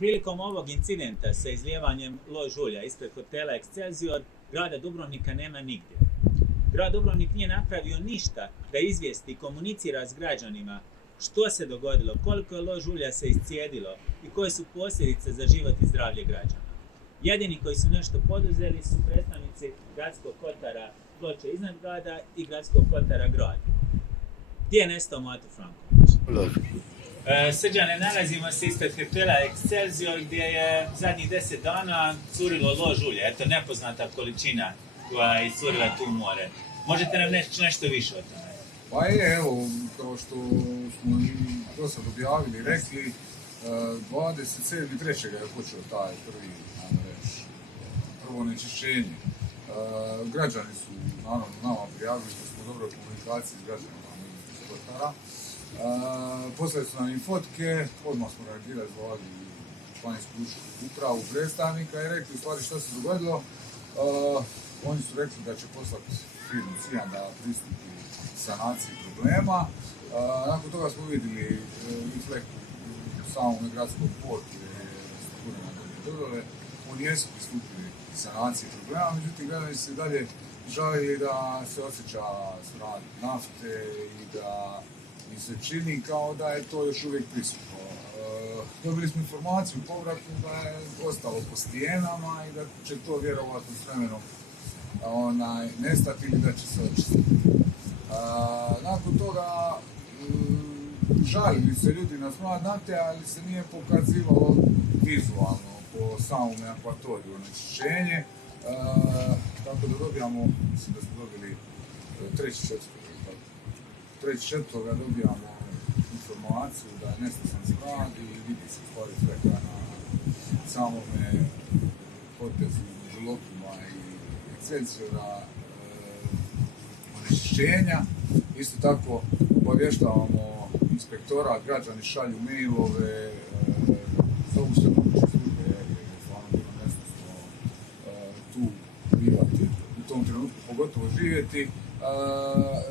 Prilikom ovog incidenta sa izlijevanjem lož ulja ispred hotela Excelsior, grada Dubrovnika nema nigdje. Grad Dubrovnik nije napravio ništa da izvijesti i komunicira s građanima što se dogodilo, koliko je lož ulja se iscijedilo i koje su posljedice za život i zdravlje građana. Jedini koji su nešto poduzeli su predstavnici gradskog kotara Ploče iznad grada i gradskog kotara grad. Gdje je nestao Mato Franković? Srđane, nalazimo se ispred hotela Excelsior gdje je zadnjih 10 dana curilo lož ulje. Eto, nepoznata količina koja je iscurila tu u more. Možete nam nešto više o tome? Pa je, evo, kao što smo i do sad objavili i rekli, 27.3. je počeo taj prvo onečišćenje. Građani su, naravno, nama prijavili što smo u dobroj komunikaciji s građanima iz kotara. Poslali su nam i fotke, odmah smo reagirali, zvali županijsku lučku upravu predstavnika i rekli u stvari što se dogodilo. Oni su rekli da će poslati firmu Cijan da pristupi sanaciji problema. Nakon toga smo vidjeli i fleku u samom gradskom portu gdje je strukturina dodole. Oni jesu pristupili sanaciji problema, međutim građani se dalje žalili da se osjeća smrad nafte i da mi se čini kao da je to još uvijek prisutno. Dobili smo informaciju u povratku da je ostalo po stijenama i da će to vjerovatno s vremenom nestati ili da će se očistiti. Nakon toga žalili se ljudi na smrad nafte, ali se nije pokazivalo vizualno po samom akvatoriju onečišćenje. Tako da dobijamo, mislim da smo dobili 3.4. dobijamo informaciju da je nestasan smrad i vidi se stvari fleka na samome potezu među Lokima i Excelsiora onečišćenja. Isto tako obavještavamo inspektorat, građani šalju mailove, zovu se moguće službe jer je stvarno bilo nesnosno tu bivati u tom trenutku, pogotovo živjeti.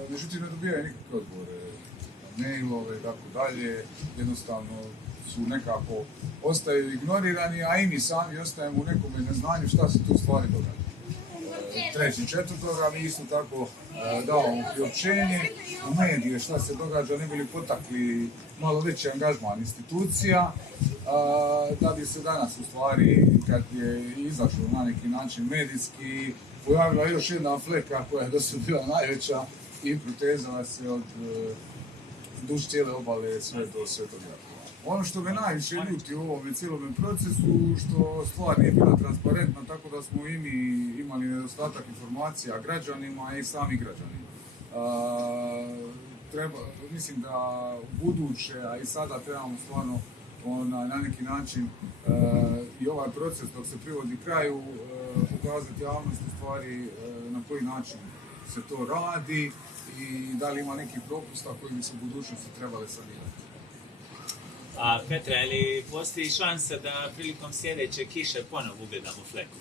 Međutim, ne dobijaju nikakve odgovore, mailove i tako dalje, jednostavno su nekako ostaju ignorirani, a i mi sami ostajemo u nekom neznanju šta se tu stvari događa. 3.4. mi isto tako davamo priopćenje u medije šta se događa, ne bi li potakli malo veći angažman institucija, da bi se danas u stvari, kad je izašlo na neki način medijski, pojavila još jedna fleka koja je dosad bila najveća i protezala se od duž cijele obale sve do Svetog Jakova. Ono što me najviše ljuti u ovom cijelom procesu, što stvar nije bila transparentna, tako da smo i mi imali nedostatak informacija građanima i sami građani. Mislim da buduće, a i sada trebamo stvarno na neki način i ovaj proces dok se privodi kraju pokazati javnosti stvari na koji način se to radi i da li ima nekih propusta koji bi se u budućnosti trebali sanirati. A Petra, je li postoji šansa da prilikom sljedeće kiše ponovo ugledamo fleku?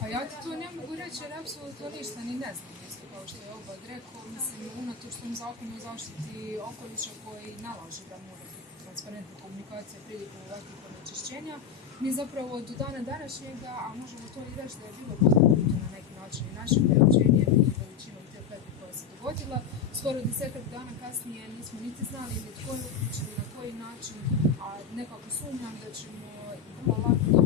Pa ja ti to ne mogu reći jer apsolutno ništa ni ne znam, isto kao što je Obad rekao, mislim, unatoč tom zakonu o zaštiti okoliša koji nalaže da mora biti transparentna komunikacija prilikom ovakvih onečišćenja, mi zapravo do dana današnjega, a možemo to i reći da je bilo postignuto na neki način i naše priopćenje i veličinom te fleke koja se dogodila. Skoro 10 dana kasnije nismo niti znali ni tko je uključen, na koji način, a nekako sumnjam da ćemo vrlo lako